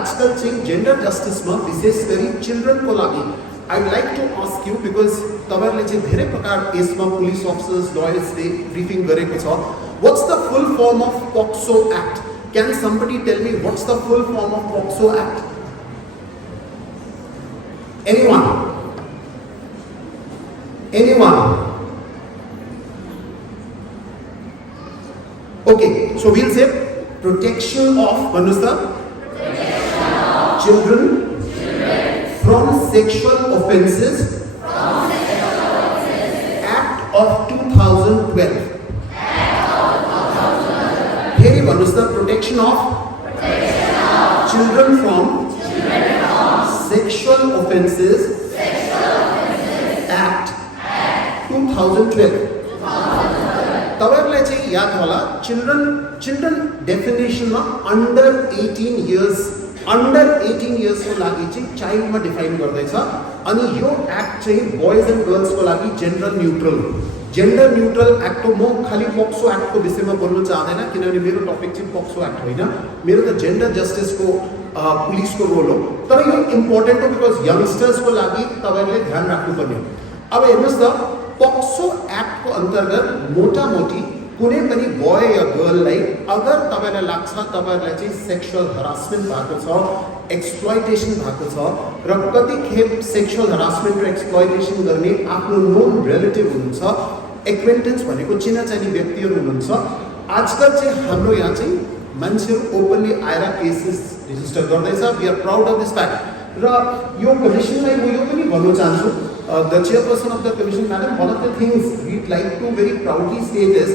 आजकल चाहिँ जेन्डर जस्टिसमा विशेष गरी चिल्ड्रनको लागि I'd like to ask you, because तपाईहरुले चाहिँ धेरै प्रकार यसमा पुलिस अफिसर्स लयर्सले ब्रिफिङ गरेको छ. What's the full form of POCSO Act? Can somebody tell me what's the full form of POCSO Act? Anyone? Okay, so we'll say protection of children from sexual offences, Act of 2012. Here is the protection of children from sexual offences, Act 2012. तपाईहरुलाई चाहिँ याद होला children डेफिनेसनमा under 18 years को लागि चाहिँ चाइल्डमा define गर्दैछ. अनि यो एक्ट चाहिँ बोइज एन्ड गर्ल्स को लागि जेन्डर न्यूट्रल एक्ट हो. म खाली पक्सो एक्ट को विषयमा बोल्न चाहदैन किनभने मेरो टपिक चाहिँ पक्सो एक्ट होइन. मेरो त जेन्डर जस्टिस को पुलिस को रोल हो. तर यो इम्पोर्टेन्ट हो बिकज यंगस्टर्स को लागि तपाईहरुले ध्यान राख्नुपर्ने हो. अब हेर्नुस् त पक्सो एक्ट को अन्तर्गत मोटामोटी कुनै पनि बोय या गर्ललाई अगर तपाईलाई लाग्छ तपाईहरुलाई चाहिँ सेक्सुअल हरासमेन्ट भएको छ, एक्सप्लोइटेसन भएको छ र कति खेप सेक्सुअल हरासमेन्ट र एक्सप्लोइटेसन गर्ने आफ्नो नोन रिलेटिभ हुनुहुन्छ, एक्वेन्टेन्स भनेको चिनाजानी व्यक्तिहरु हुनुहुन्छ. आजकल चाहिँ हाम्रो यहाँ चाहिँ मान्छेहरु ओपनली आएर केसेस रेजिस्टर गर्दैछ. We are proud of this fact. र यो कमिसनलाई म यो पनि भन्न चाहन्छु, the chairperson of the commission, madam, one of the things we'd like to very proudly state is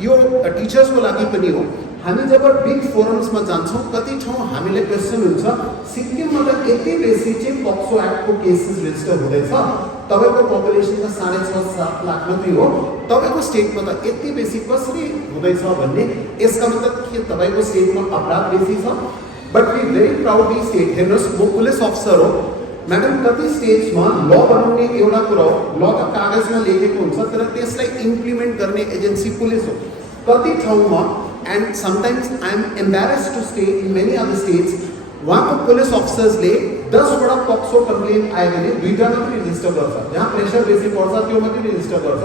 यो टीचर्स को लागि पनि हो. हामी जब बिग फोरम्स मा जान्छौं कति ठाउँ हामीले क्वेशन हुन्छ सिक्किममा त यति बेसी चाहिँ पक्सो एक्ट को केसेस रेजिस्टर हुँदैछ, तपाईको पपुलेसन त 6.5-7 लाख मात्रै हो, तपाईको स्टेटमा त यति बेसी कसरी हुँदैछ भन्ने यसका मतलब के तपाईको स्टेटमा अपराध बेसी छ. But we very proudly state, हेर्नुस् म पुलिस अफिसर हो मैडम, कति स्टेट्समा ल बनाउने एउटा कुरा हो, ल त कागजमा लेखेको हुन्छ तर त्यसलाई इम्प्लिमेन्ट गर्ने एजेन्सी पुलिस हो. कति ठाउँमा and sometimes I am embarrassed to stay in many other states वहाँको पुलिस अफिसर्सले 10 वटा पक्सो कम्प्लेन आयो भने 2टा मात्रै रेजिस्टर गर्छ. जहाँ प्रेसर बेसी पर्छ त्यो मात्रै रेजिस्टर गर्छ.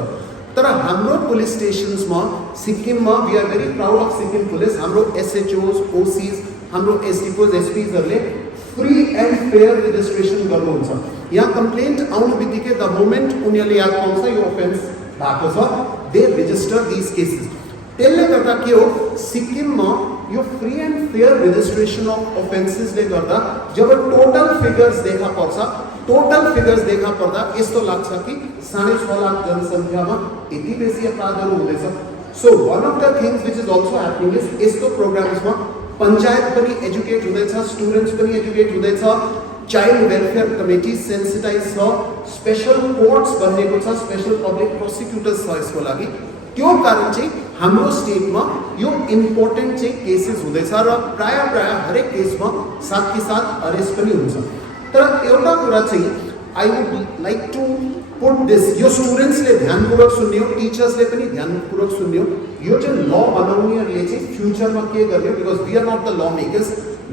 तर हाम्रो पुलिस स्टेशन्समा सिक्किममा we are very proud of Sikkim police. हाम्रो एसएचओस, ओसीस, हाम्रो एसडीओस, एसपीजहरुले फ्री एंड फेयर रेजिस्ट्रेसन गर्नुहुन्छ. यहाँ कम्प्लेन्ट आउनु बित्तिकै द मोमेन्ट उनीहरूले याद पाउँछ यो अफेन्स भएको छ, दे रेजिस्टर दिस केसेस. त्यसले गर्दा के हो सिक्किममा यो free and fair registration of अफेन्सेसले गर्दा जब टोटल फिगर्स देखा पर्दा यस्तो लाग्छ कि 6.5 लाख जनसङ्ख्यामा यति बेसी अपराधहरू हुँदैछ. So one of the things which is also happening is यस्तो प्रोग्राम्समा पंचायत पनि एजुकेट हुँदैछ, स्टुडेन्ट्स पनि एजुकेट हुँदैछ, चाइल्ड वेलफेयर कमिटी सेन्सिटाइज छ, स्पेशल कोर्ट्स बनेको छ, स्पेशल पब्लिक प्रोसिक्युटर्स छ यसको लागि. त्यो कारण चाहिँ हाम्रो स्टेटमा यो इम्पोर्टेन्ट चाहिँ केसेस हुँदैछ र प्राय हरेक केसमा साथै साथ अरेस्ट पनि हुन्छ. तर एउटा कुरा चाहिँ I would like to put this, यो स्टुडेन्ट्सले ध्यानपूर्वक सुन्ने हो, टिचर्सले पनि ध्यानपूर्वक सुन्ने हो. यो चाहिँ ल बनाउनेहरूले चाहिँ फ्युचरमा के गर्ने, because we are not the law makers,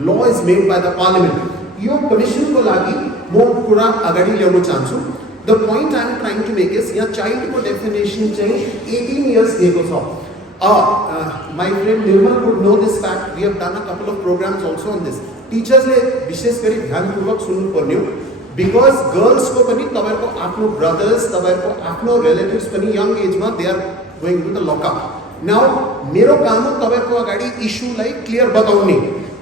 law is made by the parliament. यो कमिसनको लागि म कुरा अगाडि ल्याउन चाहन्छु. The point I am trying to make is यहाँ चाइल्डको डेफिनेसन चाहिँ 18 इयर्स दिएको छ. My friend Nirmal would know this fact. We have done a couple of programmes also on this. टिचर्सले विशेष गरी ध्यानपूर्वक सुन्नुपर्ने हो बिकज गर्ल्सको पनि तपाईहरुको आफ्नो ब्रदर्स, तपाईहरुको आफ्नो रिलेटिभ्स पनि यङ एजमा they are going to the lockup. Now मेरो काम हो तपाईहरुको अगाडि इस्युलाई क्लियर बताउने.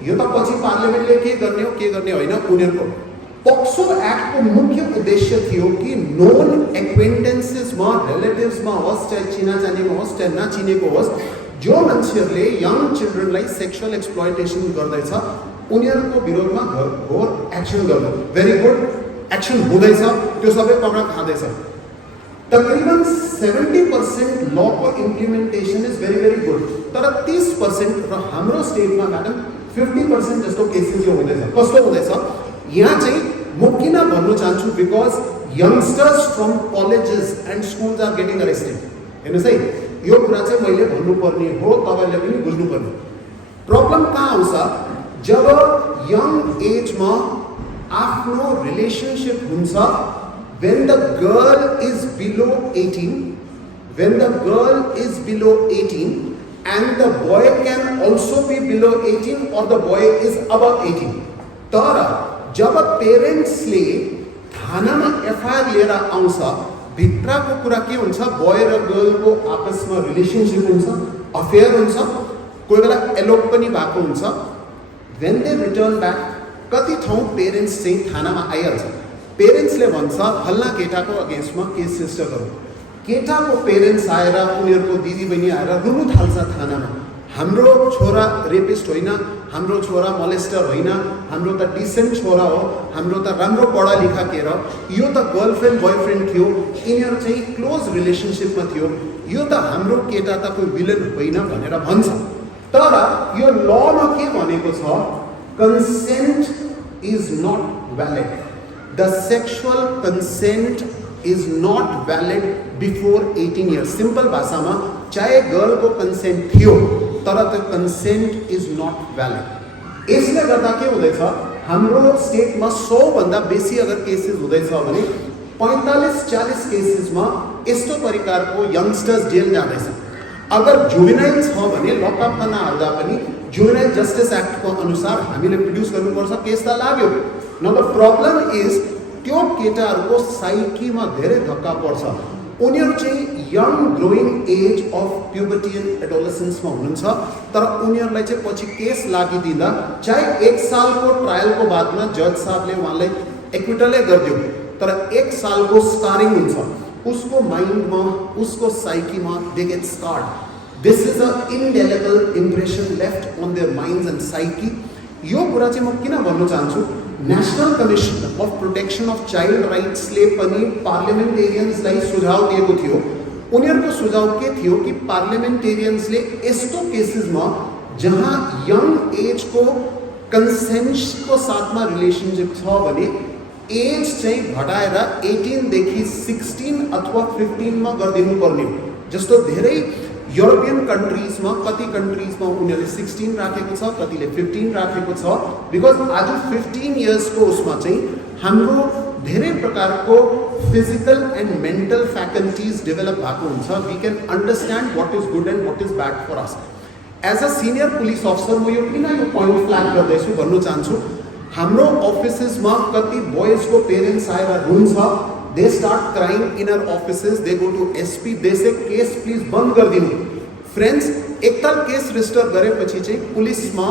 यो त पछि पार्लियामेन्टले के गर्ने होइन उनीहरुको. पक्सो एक्टको मुख्य उद्देश्य थियो कि नोन एक्वेन्टेन्सेसमा, रिलेटिभ्समा होस्, चाहे चिनाजानीमा होस्, चाहे नचिनेको होस्, जो मान्छेहरूले यङ चिल्ड्रनलाई सेक्सुअल एक्सप्लोइटेसन गर्दैछ उनीहरूको विरोधमा घोर एक्सन गर्नु. भेरी गुड एक्सन हुँदैछ, त्यो सबै पक्रा खाँदैछ. तकरिबन 70% ल को इम्प्लिमेन्टेसन इज भेरी गुड. तर 30% र हाम्रो स्टेटमा म्याडम 50% जस्तो केसेस यो हुँदैछ. कस्तो हुँदैछ यहाँ चाहिँ म किन भन्नु चाहन्छु because youngsters from colleges and schools are getting arrested. हेर्नुहोस् है, यो कुरा चाहिँ मैले भन्नुपर्ने हो, तपाईँले पनि बुझ्नुपर्ने. प्रब्लम कहाँ आउँछ जब यङ एजमा आफ्नो रिलेशनशिप हुन्छ, when the girl is below 18, when the girl is below 18 and the boy can also be below 18 or the boy is above 18, तर जब पेरेन्ट्सले थानामा एफआईआर लिएर आउँछ, भित्रको कुरा के हुन्छ, बोय र गर्लको आपसमा रिलेशनशिप हुन्छ, अफेयर हुन्छ, कोही बेला एलोप पनि भएको हुन्छ। when they return back, कति ठाउँ पेरेन्ट्स चाहिँ थानामा आइहाल्छ, पेरेन्ट्सले भन्छ हल्ला केटाको अगेन्स्टमा केस रेजिस्टर गरौँ। केटाको पेरेन्ट्स आएर उनीहरूको दिदीबहिनी आएर रुनु थाल्छ थानामा, हाम्रो छोरा रेपिस्ट होइन, हाम्रो छोरा मोलेस्टर होइन, हाम्रो त डिसेन्ट छोरा हो, हाम्रो त राम्रो पढा लेखा केर, यो त गर्लफ्रेन्ड बोयफ्रेन्ड थियो, यिनीहरू चाहिँ क्लोज रिलेसनसिपमा थियो, यो त हाम्रो केटा त कोही विलन होइन भनेर भन्छ। तर यो लमा के भनेको छ, consent is not valid, the sexual consent is not valid before 18 years. Simple भाषामा चाहे गर्लको कन्सेन्ट थियो तर त्यो कन्सेन्ट इज नट भ्यालिड। यसले गर्दा के हुँदैछ, हाम्रो स्टेटमा 100 भन्दा बेसी अगर केसेस हुँदैछ भने 45-40 केसेसमा यस्तो प्रकारको यंगस्टर्स जेल जाँदैछ। अगर जुवेनाइल छ भने लकअपमा नहाल्दा पनि जुवेनाइल जस्टिस एक्टको अनुसार हामीले प्रोड्युस गर्नुपर्छ, केस त लाग्यो। न द प्रब्लम इज त्यो केटाहरूको साइकीमा धेरै धक्का पर्छ, उनीहरू चाहिँ young growing age of puberty and एडोलेसेन्समा हुनुहुन्छ, तर उनीहरूलाई चाहिँ पछि केस लागिदिँदा चाहे 1 सालको ट्रायलको बादमा जज साहबले उहाँलाई एक्विटलै गरिदियो, तर 1 सालको स्कारिङ हुन्छ उसको माइन्डमा, उसको साइकीमा, they get scared. This is a indelible impression left on their minds and psyche. यो कुरा चाहिँ म किन भन्न चाहन्छु, national commission of protection of child राइट्सले पनि पार्लिमेन्टेरियन्सलाई सुझाव दिएको थियो। उनीहरूको सुझाव के थियो कि पार्लिमेन्टेरियन्सले यस्तो केसेसमा जहाँ यङ एजको कन्सेन्टको साथमा रिलेसनसिप छ भने एज चाहिँ घटाएर 18 देखि 16 अथवा 15 मा गरिदिनु पर्ने हो। जस्तो धेरै युरोपियन कन्ट्रिजमा, कति कन्ट्रिजमा उनीहरूले 16 राखेको छ, कतिले 15 राखेको छ, बिकज आज 15 इयर्सको उसमा चाहिँ हाम्रो धेरै प्रकारको physical and mental faculties develop भएको हुन्छ। We can understand what is good and what is bad for us. As a senior police officer म यो किन यो पोइन्ट फ्ल्याग गर्दैछु भन्नु चाहन्छु, हाम्रो अफिसेसमा कति बोइजको पेरेन्ट्स आएर रुन्छ, they start crying in our offices, they go to SP, they say case please बन्द गरिदिनु। फ्रेन्ड्स, एकताल केस रेजिस्टर गरेपछि चाहिँ पुलिसमा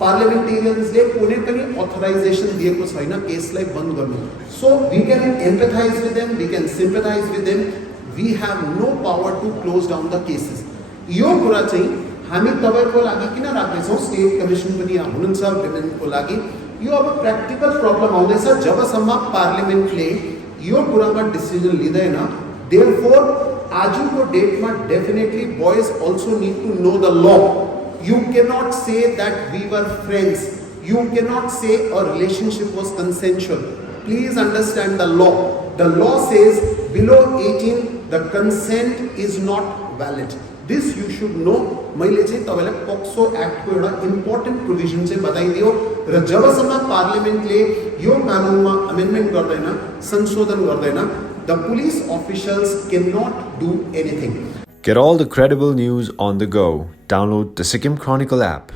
पार्लिमेन्टेरियन्सले कुनै पनि अथराइजेसन दिएको छैन केसलाई बन्द गर्नु। So we can empathise with them, we can sympathise with them, we have no power to close down the cases. यो कुरा चाहिँ हामी तपाईँको लागि किन राख्दैछौँ, स्टेट कमिसन पनि यहाँ हुनुहुन्छ विमेनको लागि। यो अब प्र्याक्टिकल प्रब्लम आउँदैछ जबसम्म पार्लिमेन्टले यो कुरामा डिसिजन लिँदैन। देयरफोर आजको डेटमा definitely boys also need to know the law. You cannot say that we were friends. You cannot say a relationship was consensual. Please understand the law. The law says below 18 the consent is not valid. This you should know. मैले चाहिँ तपाईलाई POCSO एक्टको एउटा important provision चाहिँ बताइदियो र जबसम्म पार्लिमेन्टले यो कानुनमा amendment गर्दैन, संशोधन गर्दैन, the police officials cannot do anything. Get all the credible news on the go. Download the Sikkim Chronicle app.